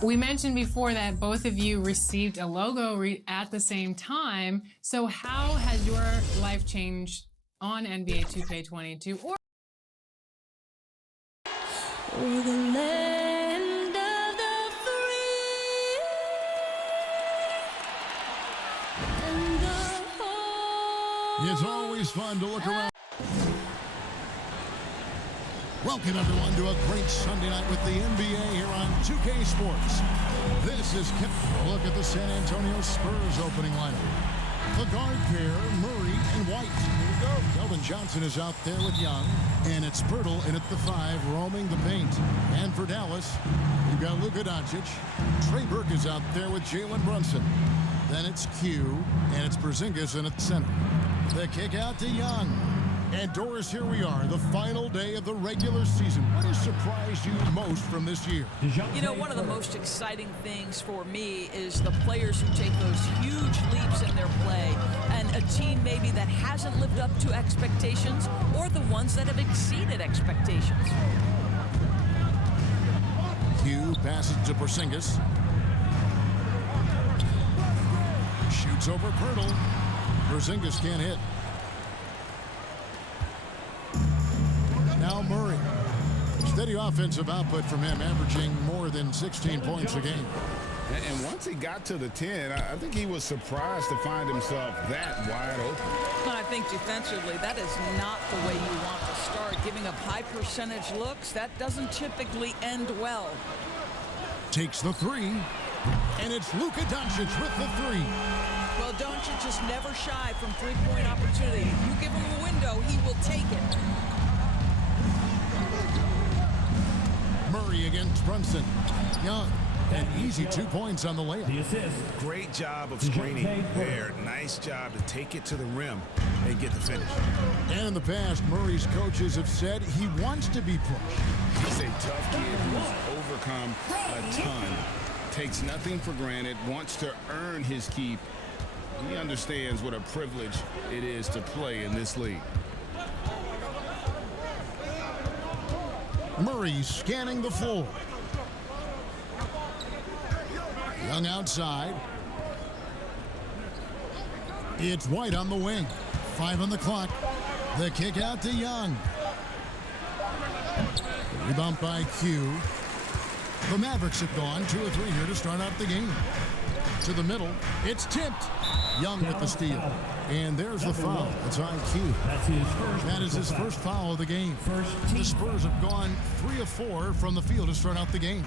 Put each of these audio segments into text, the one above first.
We mentioned before that both of you received a logo at the same time. So how has your life changed on NBA 2K22 or the land of the free and the whole. It's always fun to look around. Welcome, everyone, to a great Sunday night with the NBA here on 2K Sports. This is Kip. Look at the San Antonio Spurs opening lineup. The guard pair, Murray and White. Here we go. Keldon Johnson is out there with Young. And it's Pirtle in at the 5, roaming the paint. And for Dallas, you've got Luka Doncic. Trey Burke is out there with Jalen Brunson. Then it's Q, and it's Porzingis in at the center. The kick out to Young. And Doris, here we are, the final day of the regular season. What has surprised you most from this year? You know, one of the most exciting things for me is the players who take those huge leaps in their play, and a team maybe that hasn't lived up to expectations or the ones that have exceeded expectations. Q passes to Porzingis. Shoots over Pirtle. Porzingis can't hit. Now Murray. Steady offensive output from him, averaging more than 16 points a game. And once he got to the 10, I think he was surprised to find himself that wide open. But I think defensively, that is not the way you want to start. Giving up high percentage looks, that doesn't typically end well. Takes the 3, and it's Luka Doncic with the 3. Well, Doncic is never shy from three-point opportunity. You give him a window, he will take it. Murray against Brunson. Young, an easy 2 points on the layup. The assist. Great job of screening there. Nice job to take it to the rim and get the finish. And in the past, Murray's coaches have said he wants to be pushed. He's a tough kid who's overcome a ton. Takes nothing for granted, wants to earn his keep. He understands what a privilege it is to play in this league. Murray scanning the floor. Young outside. It's White on the wing. 5 on the clock. The kick out to Young. Rebound by Q. The Mavericks have gone 2 or 3 here to start out the game. To the middle. It's tipped. Young with the steal. And there's the foul. It's on Q. That is his first foul of the game. The Spurs have gone 3 of 4 from the field to start out the game.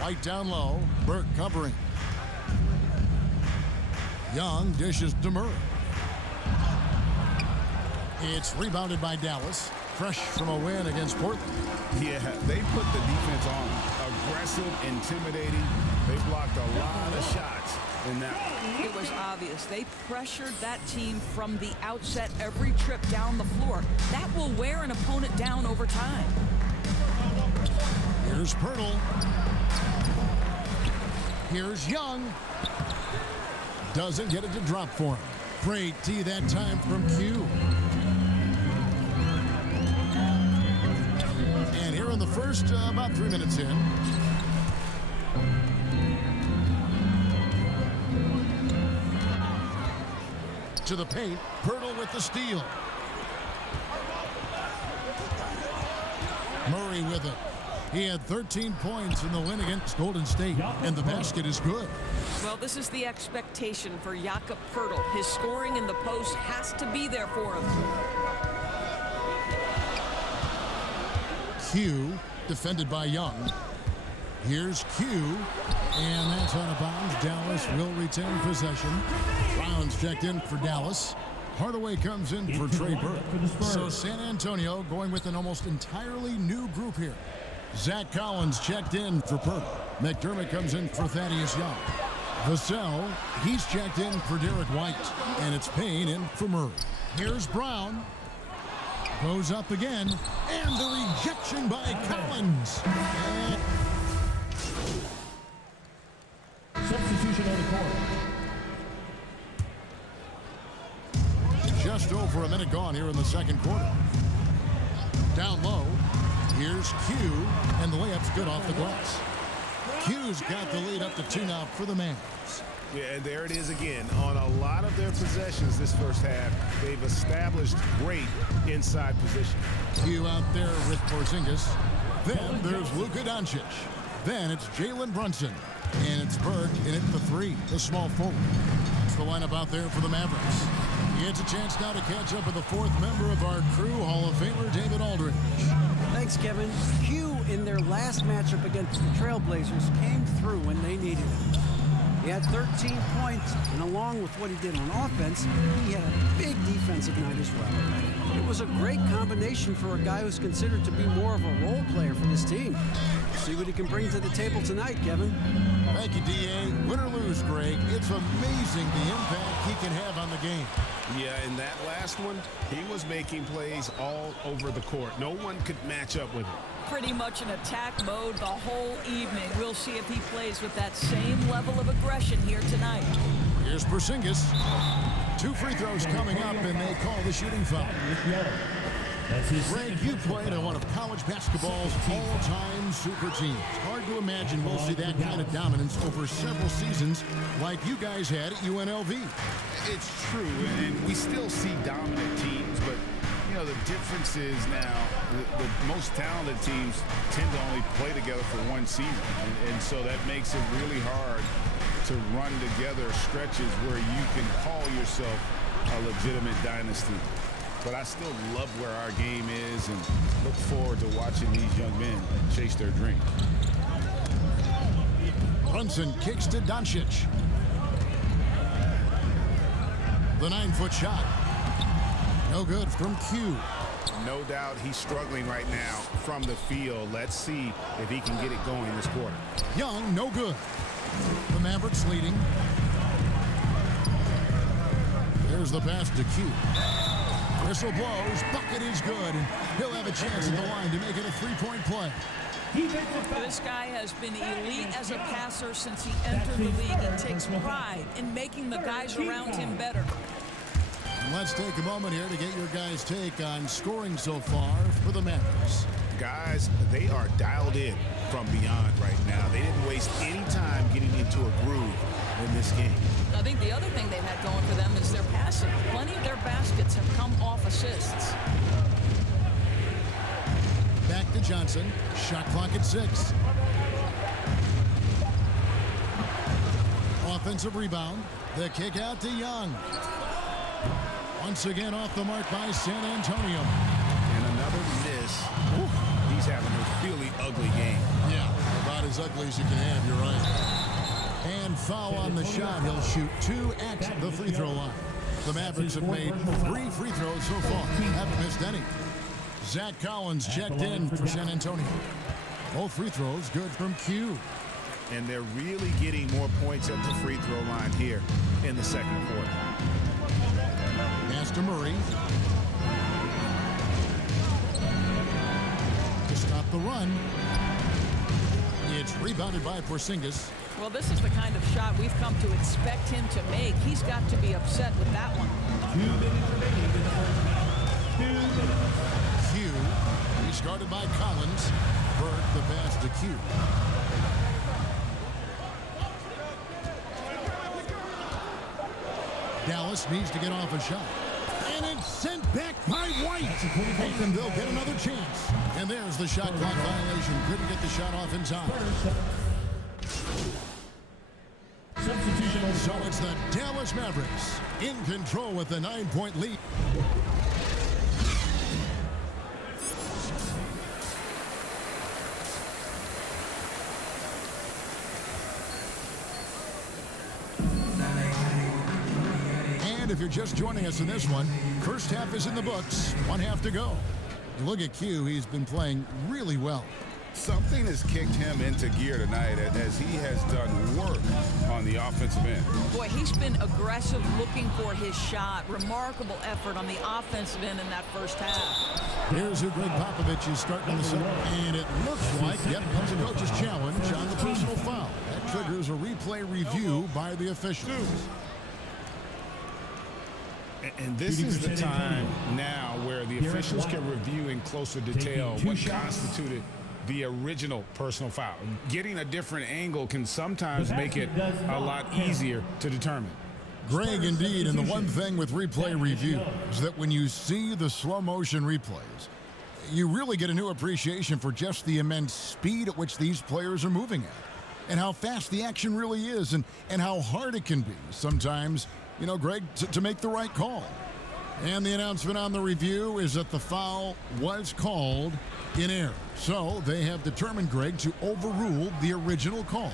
White down low. Burke covering. Young dishes to Murray. It's rebounded by Dallas. Fresh from a win against Portland. Yeah, they put the defense on. Aggressive, intimidating. They blocked a lot of shots in that one. It was obvious. They pressured that team from the outset every trip down the floor. That will wear an opponent down over time. Here's Pirtle. Here's Young. Doesn't get it to drop for him. Great D that time from Q. And here in the first, about 3 minutes in. To the paint, Pirtle with the steal. Murray with it. He had 13 points in the win against Golden State, and the basket is good. Well, this is the expectation for Jakob Pirtle. His scoring in the post has to be there for him. Q, defended by Young. Here's Q, and that's out of bounds. Dallas will retain possession. Brown's checked in for Dallas. Hardaway comes in for Trey Burke. So San Antonio going with an almost entirely new group here. Zach Collins checked in for Pirtle. McDermott comes in for Thaddeus Young. Vassell, he's checked in for Derek White. And it's Payne in for Murray. Here's Brown. Goes up again. And the rejection by Collins. Substitution on the court. Just over a minute gone here in the second quarter. Down low. Here's Q, and the layup's good off the glass. Q's got the lead up to 2 now for the Mavericks. Yeah, and there it is again. On a lot of their possessions this first half, they've established great inside position. Q out there with Porzingis. Then there's Luka Doncic. Then it's Jalen Brunson. And it's Berg in at the 3, the small forward. That's the lineup out there for the Mavericks. He gets a chance now to catch up with the 4th member of our crew, Hall of Famer David Aldridge. Thanks, Kevin. Q in their last matchup against the Trailblazers came through when they needed him. He had 13 points, and along with what he did on offense, he had a big defensive night as well. It was a great combination for a guy who's considered to be more of a role player for this team. See what he can bring to the table tonight, Kevin. Thank you, D.A. Win or lose, Greg, it's amazing the impact he can have on the game. Yeah, in that last one, he was making plays all over the court. No one could match up with him. Pretty much in attack mode the whole evening. We'll see if he plays with that same level of aggression here tonight. Here's Porzingis. 2 free throws coming up, and they call the shooting foul. Greg, you played on one of college basketball's all-time super teams. Hard to imagine we'll see that kind of dominance over several seasons like you guys had at UNLV. It's true, and we still see dominant teams, but you know, the difference is now the most talented teams tend to only play together for one season, and so that makes it really hard to run together stretches where you can call yourself a legitimate dynasty. But I still love where our game is and look forward to watching these young men chase their dream. Brunson kicks to Doncic. The 9-foot shot. No good from Q. No doubt he's struggling right now from the field. Let's see if he can get it going this quarter. Young, no good. The Mavericks leading. There's the pass to Q. Whistle blows, bucket is good, and he'll have a chance at the line to make it a 3-point play. This guy has been elite as a passer since he entered the league and takes pride in making the guys around him better. And let's take a moment here to get your guys' take on scoring so far for the Mavericks. Guys, they are dialed in from beyond right now. They didn't waste any time getting into a groove in this game. I think the other thing they've had going for them is their passing. Plenty of their baskets have come off assists. Back to Johnson. Shot clock at 6. Offensive rebound. The kick out to Young. Once again off the mark by San Antonio. And another miss. Ooh, he's having a really ugly game. Yeah, about as ugly as you can have, you're right. And foul on the shot. He'll shoot 2 at the free throw line. The Mavericks have made 3 free throws so far. Haven't missed any. Zach Collins checked in for San Antonio. Both free throws good from Q. And they're really getting more points at the free throw line here in the second quarter. Pass to Murray. To stop the run. It's rebounded by Porzingis. Well, this is the kind of shot we've come to expect him to make. He's got to be upset with that one. Q. He's guarded by Collins. Berg the pass to Q. Dallas needs to get off a shot. And it's sent back by White. And they'll get another chance. And there's the shot clock violation. Couldn't get the shot off in time. So it's the Dallas Mavericks in control with the 9-point lead. And if you're just joining us in this one, first half is in the books, 1 half to go. You look at Q, he's been playing really well. Something has kicked him into gear tonight as he has done work on the offensive end. Boy, he's been aggressive looking for his shot. Remarkable effort on the offensive end in that first half. Here's who Greg Popovich is starting the second. And it looks like, yep, it's a coach's challenge on the personal foul. That triggers a replay review by the officials. And this is the time now where the officials can review in closer detail what constituted the original personal foul. Getting a different angle can sometimes make it a lot easier to determine. Greg, indeed, and the one thing with replay review is that when you see the slow motion replays, you really get a new appreciation for just the immense speed at which these players are moving at, and how fast the action really is, and how hard it can be sometimes, you know, Greg, to make the right call. And the announcement on the review is that the foul was called in error. So they have determined, Greg, to overrule the original call.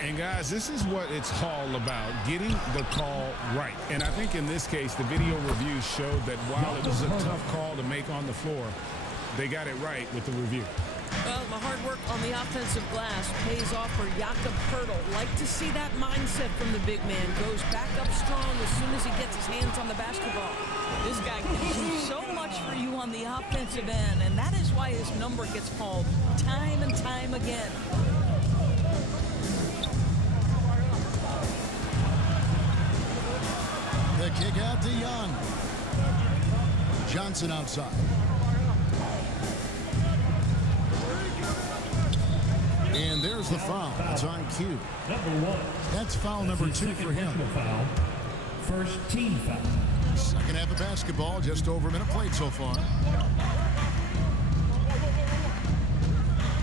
And guys, this is what it's all about, getting the call right. And I think in this case, the video review showed that while it was a tough call to make on the floor, they got it right with the review. Well, the hard work on the offensive glass pays off for Jakob Poeltl. Like to see that mindset from the big man. Goes back up strong as soon as he gets his hands on the basketball. This guy can do so much for you on the offensive end, and that is why his number gets called time and time again. The kick out to Young. Johnson outside. And there's the foul. It's on cue. Number 1. That's foul number 2 for him. Foul. First team foul. Second half of basketball, just over a minute played so far.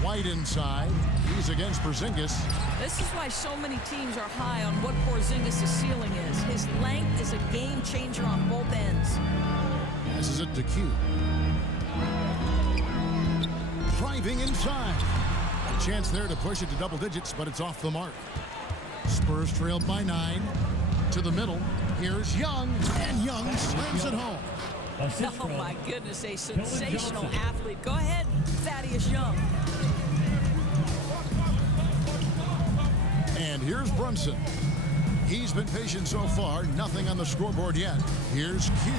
White inside. He's against Porzingis. This is why so many teams are high on what Porzingis' ceiling is. His length is a game changer on both ends. Passes it to Q. Driving inside. A chance there to push it to double digits, but it's off the mark. Spurs trailed by 9. To the middle. Here's Young, and Young slams it home. Oh my goodness, a sensational athlete. Go ahead, Thaddeus Young. And here's Brunson. He's been patient so far. Nothing on the scoreboard yet. Here's Q.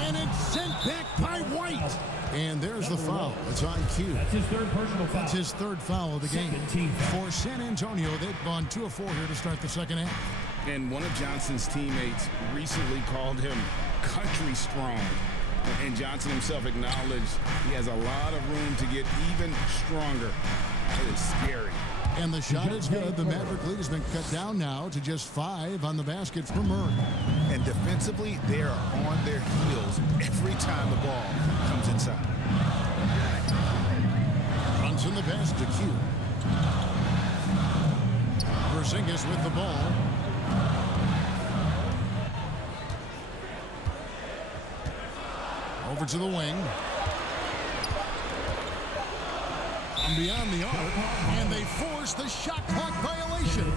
And it's sent back by White. And there's the foul. It's on Q. That's his third personal foul. That's his third foul of the game. For San Antonio, they've gone 2 of 4 here to start the second half. And one of Johnson's teammates recently called him country strong. And Johnson himself acknowledged he has a lot of room to get even stronger. That is scary. And the shot is good. The Maverick lead has been cut down now to just 5 on the basket for Murray. And defensively, they are on their heels every time the ball comes inside. Brunson the pass to Q. Porzingis with the ball. Over to the wing. From beyond the arc, and they force the shot clock violation.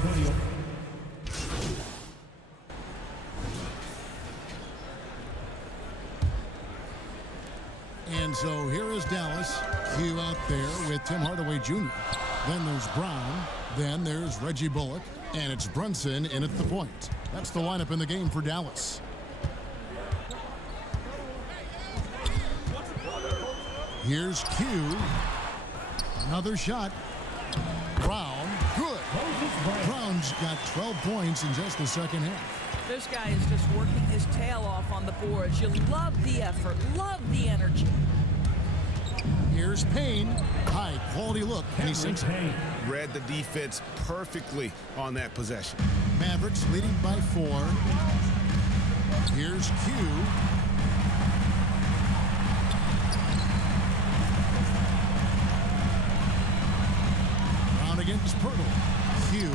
And so here is Dallas. Q out there with Tim Hardaway Jr. Then there's Brown. Then there's Reggie Bullock. And it's Brunson in at the point. That's the lineup in the game for Dallas. Here's Q. Another shot. Brown. Good. Brown's got 12 points in just the second half. This guy is just working his tail off on the boards. You love the effort, love the energy. Here's Payne. High quality look, and he sinks it. Read the defense perfectly on that possession. Mavericks leading by 4. Here's Q. Brown against Poeltl. Q.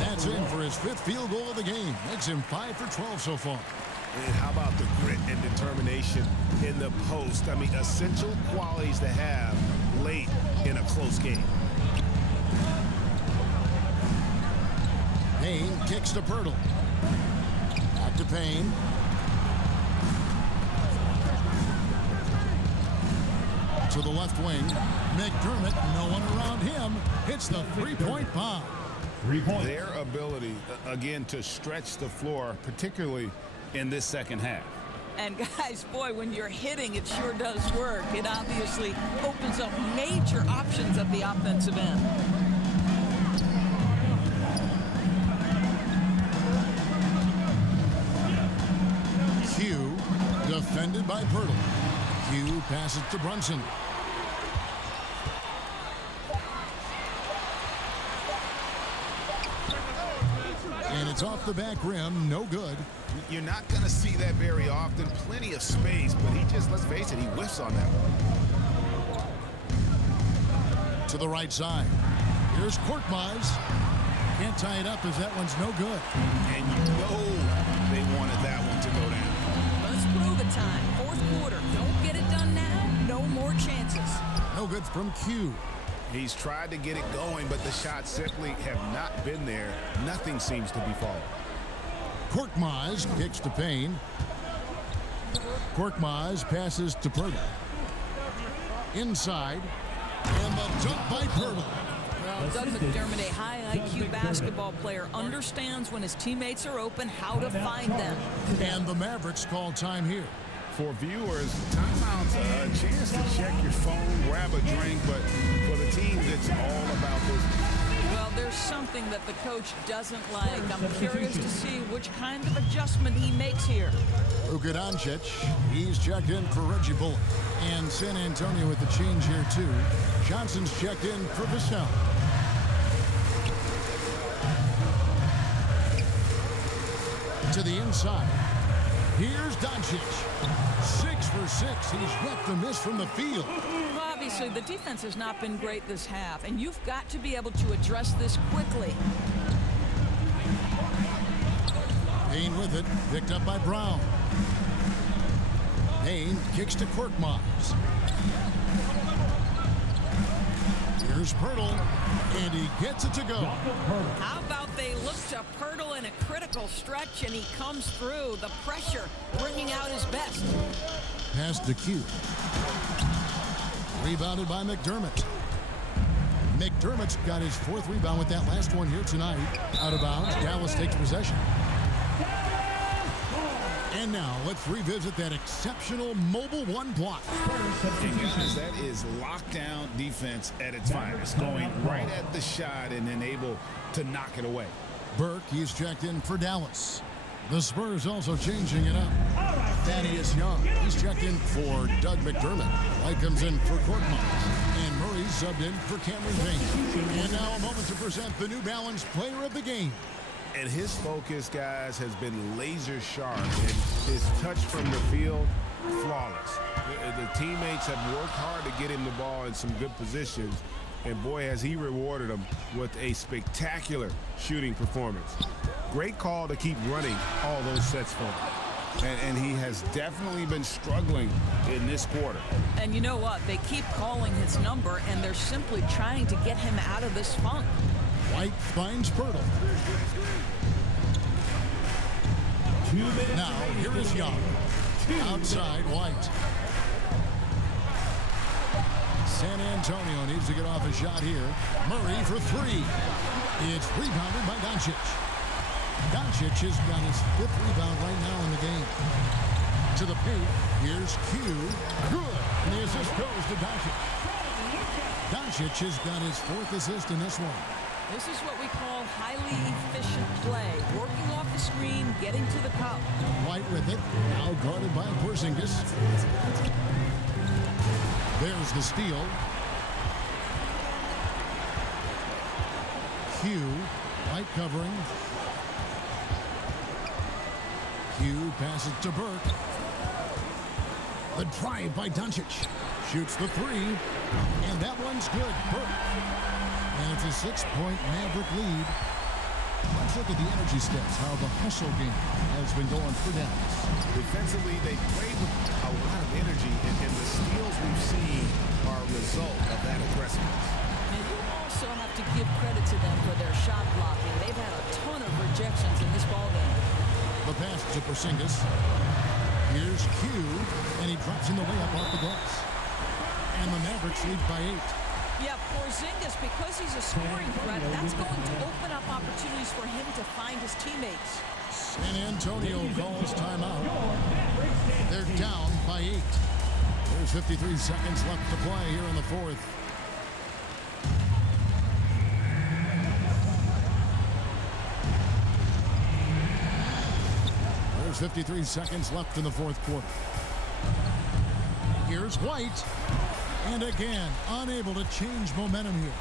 That's in for his 5th field goal of the game. Makes him 5 for 12 so far. And how about the grit and determination in the post? I mean, essential qualities to have late in a close game. Payne kicks to Poeltl. Back to Payne. To the left wing. McDermott, no one around him. Hits the three-point bomb. 3 points. Their ability, again, to stretch the floor, particularly in this second half. And guys, boy, when you're hitting, it sure does work. It obviously opens up major options at the offensive end. Q. Defended by Pirtle. Q passes to Brunson. And it's off the back rim, no good. You're not going to see that very often. Plenty of space, but he just, let's face it, he whiffs on that one. To the right side. Here's Korkmaz. Can't tie it up as that one's no good. And you know they wanted that one to go down. Let's prove it time. Fourth quarter. Don't get it done now. No more chances. No good from Q. He's tried to get it going, but the shots simply have not been there. Nothing seems to be falling. Korkmaz kicks to Payne. Korkmaz passes to Pirtle. Inside. And the dunk by Pirtle. Well, Doug McDermott, a high IQ basketball player, understands when his teammates are open how to find them. And the Mavericks call time here. For viewers, timeout's a chance to check your phone, grab a drink, but for the team, it's all about this. Well, there's something that the coach doesn't like. I'm curious to see which kind of adjustment he makes here. Luka Doncic, he's checked in for Reggie Bullock. And San Antonio with the change here, too. Johnson's checked in for Vassell. To the inside. Here's Doncic. 6 for 6. He's yet to miss from the field. Well, obviously, the defense has not been great this half, and you've got to be able to address this quickly. Payne with it. Picked up by Brown. Payne kicks to Korkmaz. Here's Pirtle, and he gets it to go. How about they look to Pirtle in a critical stretch, and he comes through. The pressure bringing out his best. Pass to Q. Rebounded by McDermott. McDermott's got his 4th rebound with that last one here tonight. Out of bounds. Dallas takes possession. And now let's revisit that exceptional mobile one block. And guys, that is lockdown defense at its finest. Going right at the shot and then able to knock it away. Burke, he's checked in for Dallas. The Spurs also changing it up. Thaddeus Young, he's checked in for Doug McDermott. White comes in for Korkmaz. And Murray subbed in for Cameron Payne. And now a moment to present the New Balance Player of the Game. And his focus, guys, has been laser sharp. And his touch from the field, flawless. The teammates have worked hard to get him the ball in some good positions. And boy, has he rewarded them with a spectacular shooting performance. Great call to keep running all those sets for him. And he has definitely been struggling in this quarter. And you know what? They keep calling his number, and they're simply trying to get him out of this funk. White finds Pirtle. Now, here is Young. Outside, White. San Antonio needs to get off a shot here. Murray for 3. It's rebounded by Doncic. Doncic has got his 5th rebound right now in the game. To the paint, here's Q. Good. And the assist goes to Doncic. Doncic has got his 4th assist in this one. This is what we call highly efficient play. Working off the screen, getting to the cup. White with it. Now guarded by Porzingis. There's the steal. Q. White covering. Q passes to Burke. The drive by Doncic. Shoots the 3. And that one's good. Burke. And it's a 6-point Maverick lead. Let's look at the energy stats, how the hustle game has been going for Dallas. Defensively, they played with a lot of energy, and the steals we've seen are a result of that aggressiveness. And you also have to give credit to them for their shot blocking. They've had a ton of rejections in this ballgame. The pass to Porzingis. Here's Q, and he drops in the layup off the glass. And the Mavericks lead by 8. Yeah, Porzingis, because he's a scoring threat, that's going to open up opportunities for him to find his teammates. San Antonio calls timeout. They're down by 8. There's 53 seconds left to play here in the 4th. There's 53 seconds left in the 4th quarter. Here's White. And again, unable to change momentum here.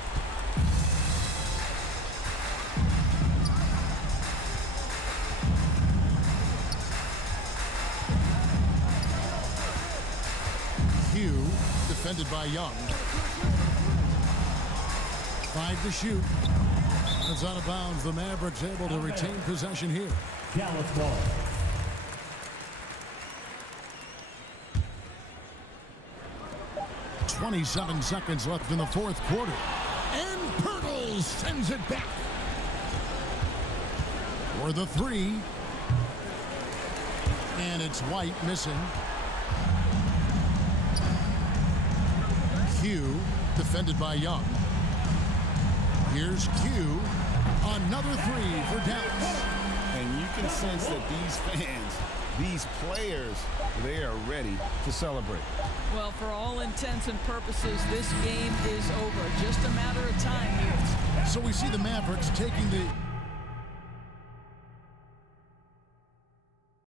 Hugh, defended by Young. 5 to shoot. It's out of bounds. The Mavericks able to retain possession here. Dallas ball. .27 seconds left in the fourth quarter. And Pirtle sends it back. For the three. And it's White missing. Q, defended by Young. Here's Q. Another three for Dallas. And you can sense that these fans, these players, they are ready to celebrate. Well, for all intents and purposes, this game is over. Just a matter of time here. So we see the Mavericks taking the